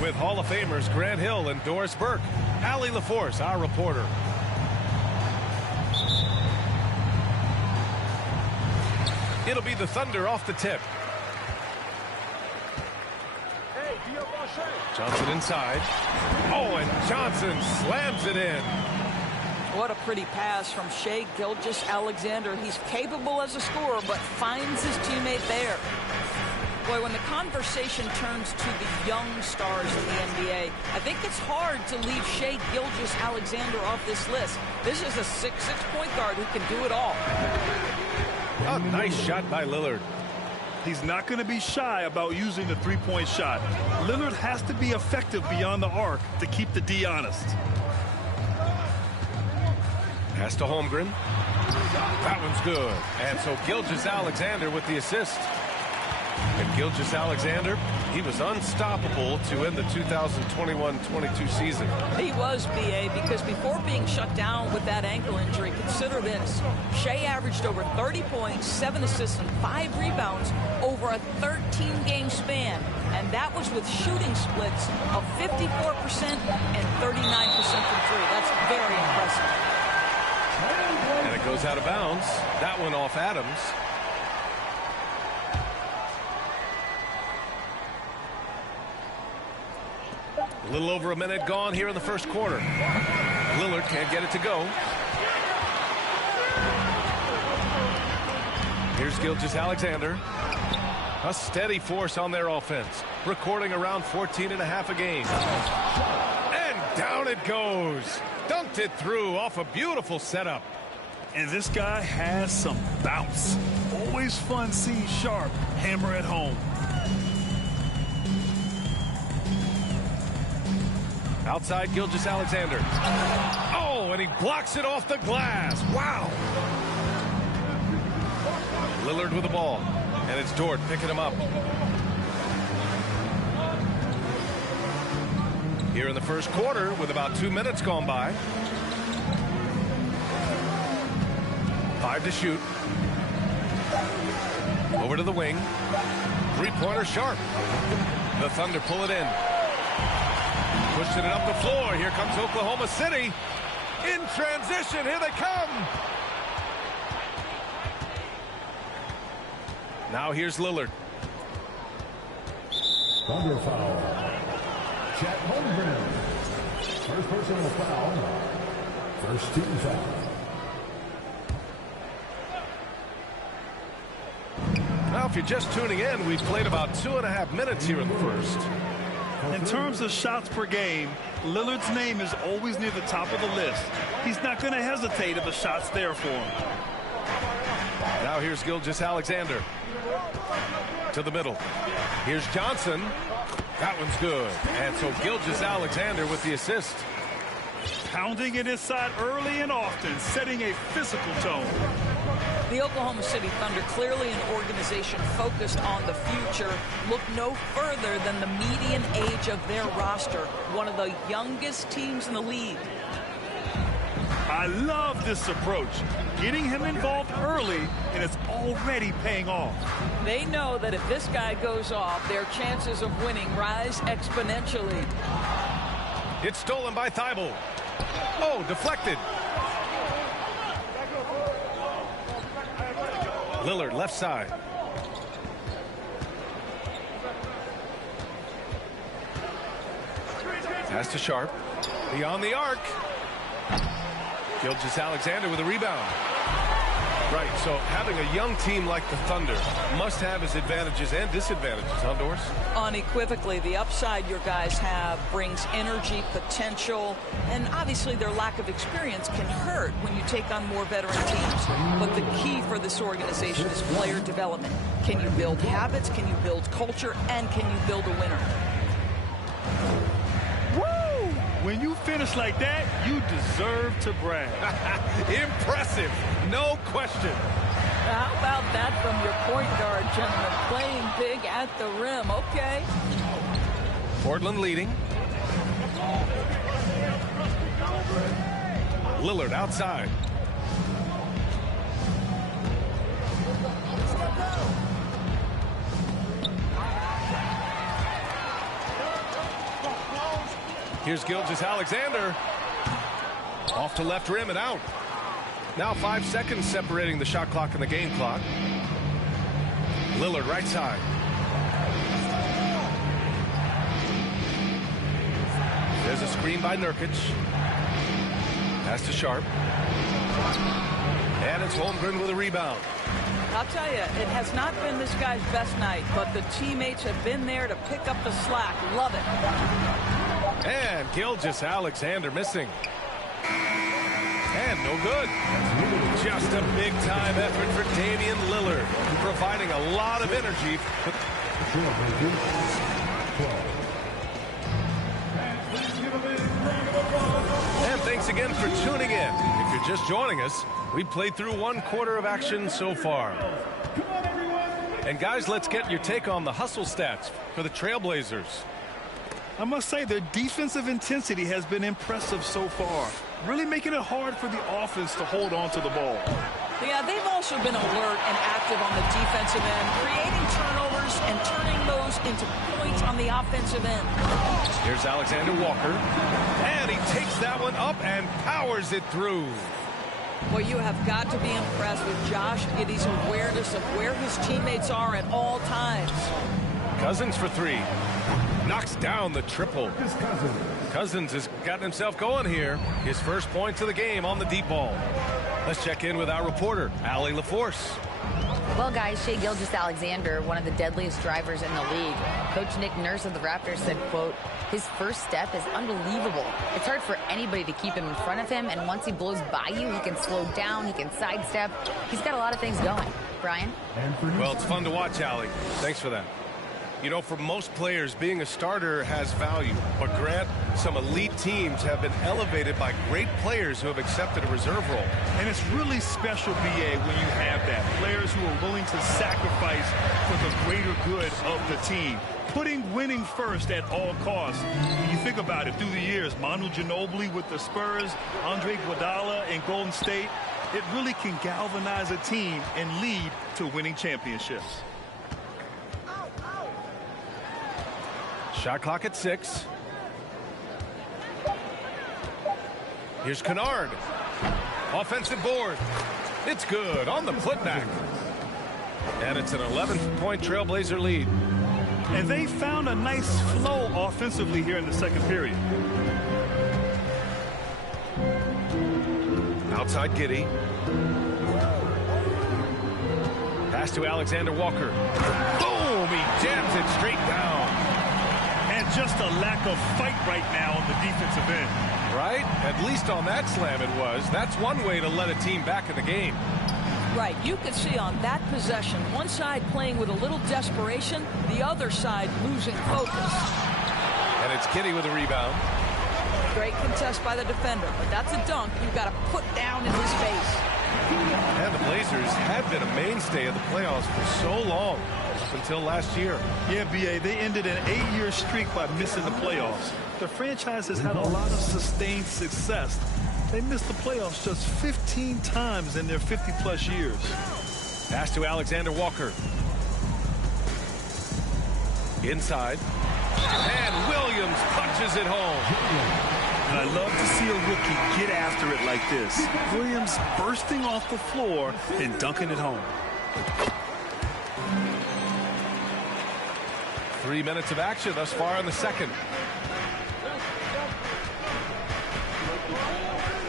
with Hall of Famers Grant Hill and Doris Burke. Allie LaForce, our reporter. It'll be the Thunder off the tip. Johnson inside. Oh, and Johnson slams it in. What a pretty pass from Shai Gilgeous-Alexander. He's capable as a scorer, but finds his teammate there. Boy, when the conversation turns to the young stars of the NBA, I think it's hard to leave Shai Gilgeous-Alexander off this list. This is a 6'6" point guard who can do it all. A nice shot by Lillard. He's not going to be shy about using the three-point shot. Lillard has to be effective beyond the arc to keep the D honest. Pass to Holmgren. That one's good. And so Gilgeous-Alexander with the assist. And Gilgeous-Alexander, he was unstoppable to end the 2021-22 season. He was, B.A., because before being shut down with that ankle injury, consider this. Shai averaged over 30 points, 7 assists, and 5 rebounds over a 13-game span. And that was with shooting splits of 54% and 39% from three. That's very impressive. And it goes out of bounds. That one off Adams. A little over a minute gone here in the first quarter. Lillard can't get it to go. Here's Gilgeous-Alexander. A steady force on their offense, recording around 14.5 a game. And down it goes. Dunked it through off a beautiful setup. And this guy has some bounce. Always fun seeing Sharp hammer at home. Outside Gilgeous-Alexander. Oh, and he blocks it off the glass. Wow. Lillard with the ball. And it's Dort picking him up. Here in the first quarter with about 2 minutes gone by. 5 to shoot. Over to the wing. Three-pointer Sharp. The Thunder pull it in. Pushing it up the floor. Here comes Oklahoma City. In transition. Here they come. Now here's Lillard. Thunder foul. Chet Holmgren. First personal foul. First team foul. Now, if you're just tuning in, we've played about 2.5 minutes here in the first. In terms of shots per game, Lillard's name is always near the top of the list. He's not going to hesitate if the shot's there for him. Now here's Gilgeous-Alexander. To the middle. Here's Johnson. That one's good. And so Gilgeous-Alexander with the assist. Pounding it inside early and often, setting a physical tone. The Oklahoma City Thunder, clearly an organization focused on the future, look no further than the median age of their roster, one of the youngest teams in the league. I love this approach, getting him involved early, and it's already paying off. They know that if this guy goes off, their chances of winning rise exponentially. It's stolen by Thibault. Oh, deflected. Lillard left side. Pass to Sharp. Beyond the arc. Gilgeous-Alexander with a rebound. Right, so having a young team like the Thunder must have its advantages and disadvantages, huh, Doris? Unequivocally, the upside your guys have brings energy, potential, and obviously their lack of experience can hurt when you take on more veteran teams. But the key for this organization is player development. Can you build habits? Can you build culture? And can you build a winner? When you finish like that, you deserve to brag. Impressive, no question. How about that from your point guard, gentlemen? Playing big at the rim. Okay. Portland leading. Lillard outside. Here's Gilgeous-Alexander. Off to left rim and out. Now 5 seconds separating the shot clock and the game clock. Lillard right side. There's a screen by Nurkic. Pass to Sharp. And it's Holmgren with a rebound. I'll tell you, it has not been this guy's best night, but the teammates have been there to pick up the slack. Love it. And Gilgeous-Alexander missing. And no good. Just a big-time effort for Damian Lillard, providing a lot of energy. And thanks again for tuning in. If you're just joining us, we played through 1/4 of action so far. And guys, let's get your take on the hustle stats for the Trailblazers. I must say their defensive intensity has been impressive so far, really making it hard for the offense to hold on to the ball. Yeah, they've also been alert and active on the defensive end, creating turnovers and turning those into points on the offensive end. Here's Alexander Walker, and he takes that one up and powers it through. Well, you have got to be impressed with Josh Giddey's awareness of where his teammates are at all times. Cousins for three. Knocks down the triple. Cousins has gotten himself going here. His first points of the game on the deep ball. Let's check in with our reporter, Allie LaForce. Well, guys, Shai Gilgeous-Alexander, one of the deadliest drivers in the league. Coach Nick Nurse of the Raptors said, quote, his first step is unbelievable. It's hard for anybody to keep him in front of him, and once he blows by you, he can slow down, he can sidestep. He's got a lot of things going. Brian? Well, it's fun to watch, Allie. Thanks for that. You know, for most players, being a starter has value. But Grant, some elite teams have been elevated by great players who have accepted a reserve role. And it's really special, BA, when you have that. Players who are willing to sacrifice for the greater good of the team. Putting winning first at all costs. When you think about it, through the years, Manu Ginobili with the Spurs, Andre Iguodala in Golden State, it really can galvanize a team and lead to winning championships. Shot clock at 6. Here's Kennard. Offensive board. It's good on the putback. And it's an 11-point Trailblazer lead. And they found a nice flow offensively here in the second period. Outside Giddey. Pass to Alexander Walker. Boom! He jams it straight down. And just a lack of fight right now on the defensive end. Right? At least on that slam it was. That's one way to let a team back in the game. Right. You could see on that possession, one side playing with a little desperation, the other side losing focus. And it's Giddey with a rebound. Great contest by the defender, but that's a dunk you've got to put down in his face. And the Blazers have been a mainstay of the playoffs for so long, up until last year. Yeah, BA, they ended an 8-year streak by missing the playoffs. The franchise has had a lot of sustained success. They missed the playoffs just 15 times in their 50-plus years. Pass to Alexander Walker. Inside. And Williams punches it home. And I love to see a rookie get after it like this. Williams bursting off the floor and dunking it home. 3 minutes of action thus far in the second.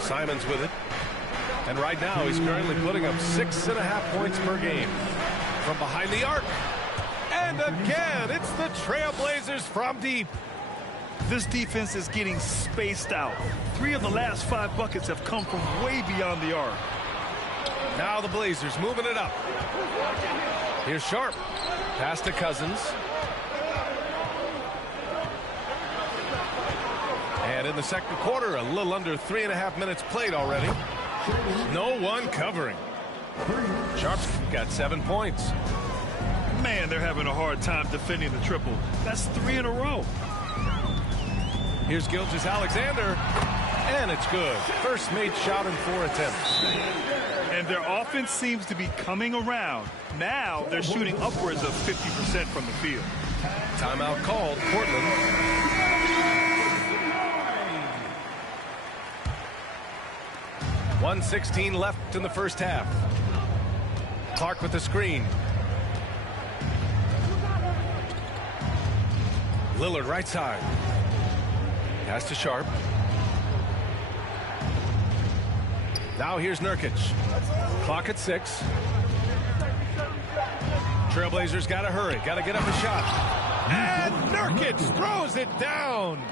Simons with it. And right now he's currently putting up 6.5 points per game. From behind the arc. And again, it's the Trailblazers from deep. This defense is getting spaced out. 3 of the last 5 buckets have come from way beyond the arc. Now the Blazers moving it up. Here's Sharp. Pass to Cousins. And in the second quarter, a little under 3.5 minutes played already. No one covering. Sharp's got 7 points. Man, they're having a hard time defending the triple. That's 3 in a row. Here's Gilgeous-Alexander, and it's good. First made shot in 4 attempts. And their offense seems to be coming around. Now they're shooting upwards of 50% from the field. Timeout called, Portland. 1:16 left in the first half. Clark with the screen. Lillard right side. Pass to Sharp. Now here's Nurkic. Clock at 6. Trailblazers got to hurry. Got to get up a shot. And Nurkic throws it down.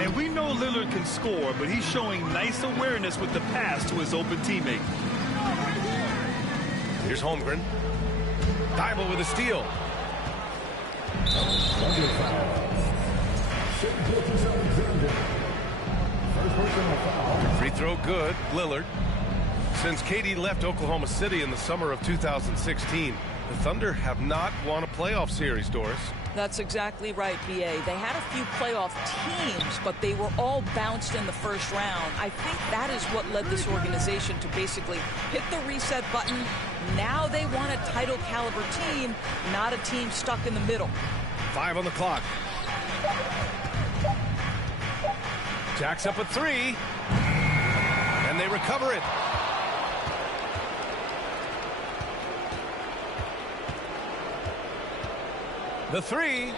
And we know Lillard can score, but he's showing nice awareness with the pass to his open teammate. Here's Holmgren. Thibault with a steal. Free throw good. Lillard. Since KD left Oklahoma City in the summer of 2016, the Thunder have not won a playoff series, Doris. That's exactly right, B.A. They had a few playoff teams, but they were all bounced in the first round. I think that is what led this organization to basically hit the reset button. Now they want a title caliber team, not a team stuck in the middle. 5 on the clock. Jacks up a 3. And they recover it. The 3.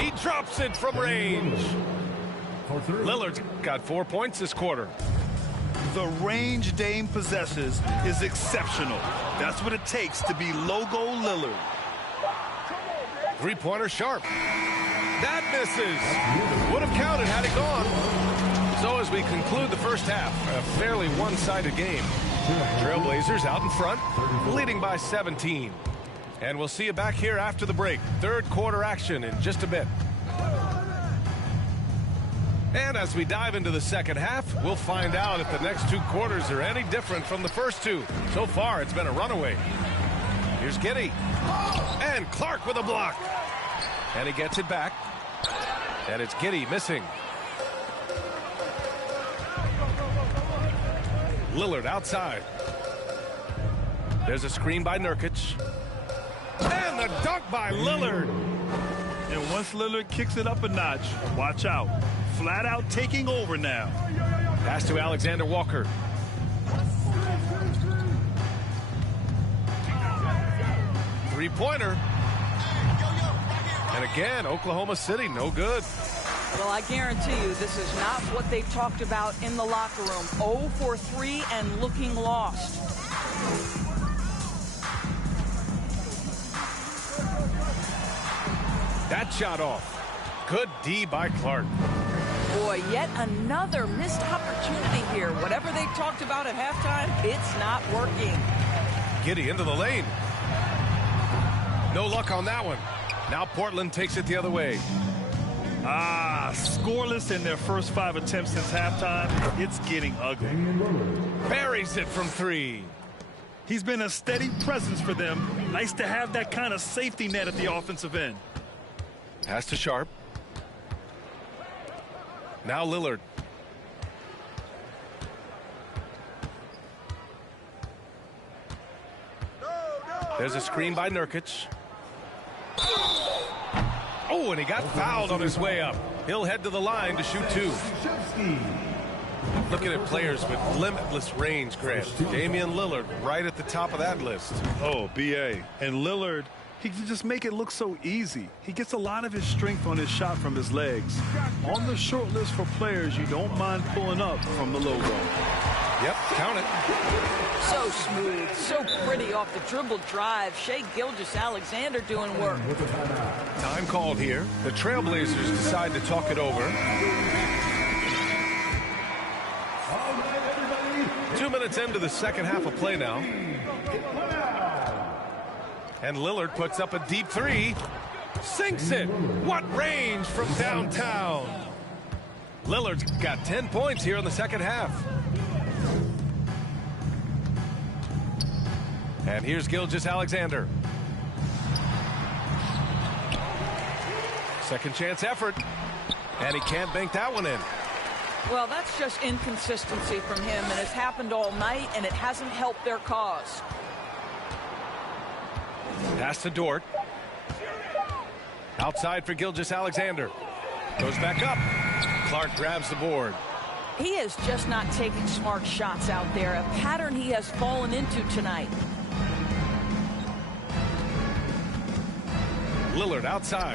He drops it from range. Lillard's got 4 points this quarter. The range Dame possesses is exceptional. That's what it takes to be logo Lillard. Three-pointer Sharp. That misses. Would have counted had it gone. So as we conclude the first half, a fairly one-sided game. Trailblazers out in front, leading by 17. And we'll see you back here after the break. Third quarter action in just a bit. And as we dive into the second half, we'll find out if the next 2 quarters are any different from the first 2. So far, it's been a runaway. Here's Giddey. And Clark with a block. And he gets it back. And it's Giddey missing. Lillard outside. There's a screen by Nurkic. And the dunk by Lillard. And once Lillard kicks it up a notch, watch out. Flat out taking over now. Pass to Alexander Walker. Three-pointer. And again, Oklahoma City, no good. Well, I guarantee you this is not what they've talked about in the locker room. 0 for 3 and looking lost. That shot off. Good D by Clark. Boy, yet another missed opportunity here. Whatever they talked about at halftime, it's not working. Giddey into the lane. No luck on that one. Now Portland takes it the other way. Scoreless in their first 5 attempts since halftime. It's getting ugly. Buries it from 3. He's been a steady presence for them. Nice to have that kind of safety net at the offensive end. Pass to Sharp. Now Lillard. There's a screen by Nurkic. Oh, and he got fouled on his way up. He'll head to the line to shoot 2. Looking at players with limitless range, Grant. Damian Lillard right at the top of that list. Oh, B.A. And Lillard, he can just make it look so easy. He gets a lot of his strength on his shot from his legs. On the short list for players you don't mind pulling up from the logo. Yep, count it. So smooth, so pretty off the dribble drive. Shai Gilgeous-Alexander doing work. Time called here. The Trailblazers decide to talk it over. 2 minutes into the second half of play now. And Lillard puts up a deep 3. Sinks it. What range from downtown. Lillard's got 10 points here in the second half. And here's Gilgeous-Alexander. Second chance effort. And he can't bank that one in. Well, that's just inconsistency from him, and it's happened all night, and it hasn't helped their cause. Pass to Dort. Outside for Gilgeous-Alexander. Goes back up. Clark grabs the board. He is just not taking smart shots out there, a pattern he has fallen into tonight. Lillard outside.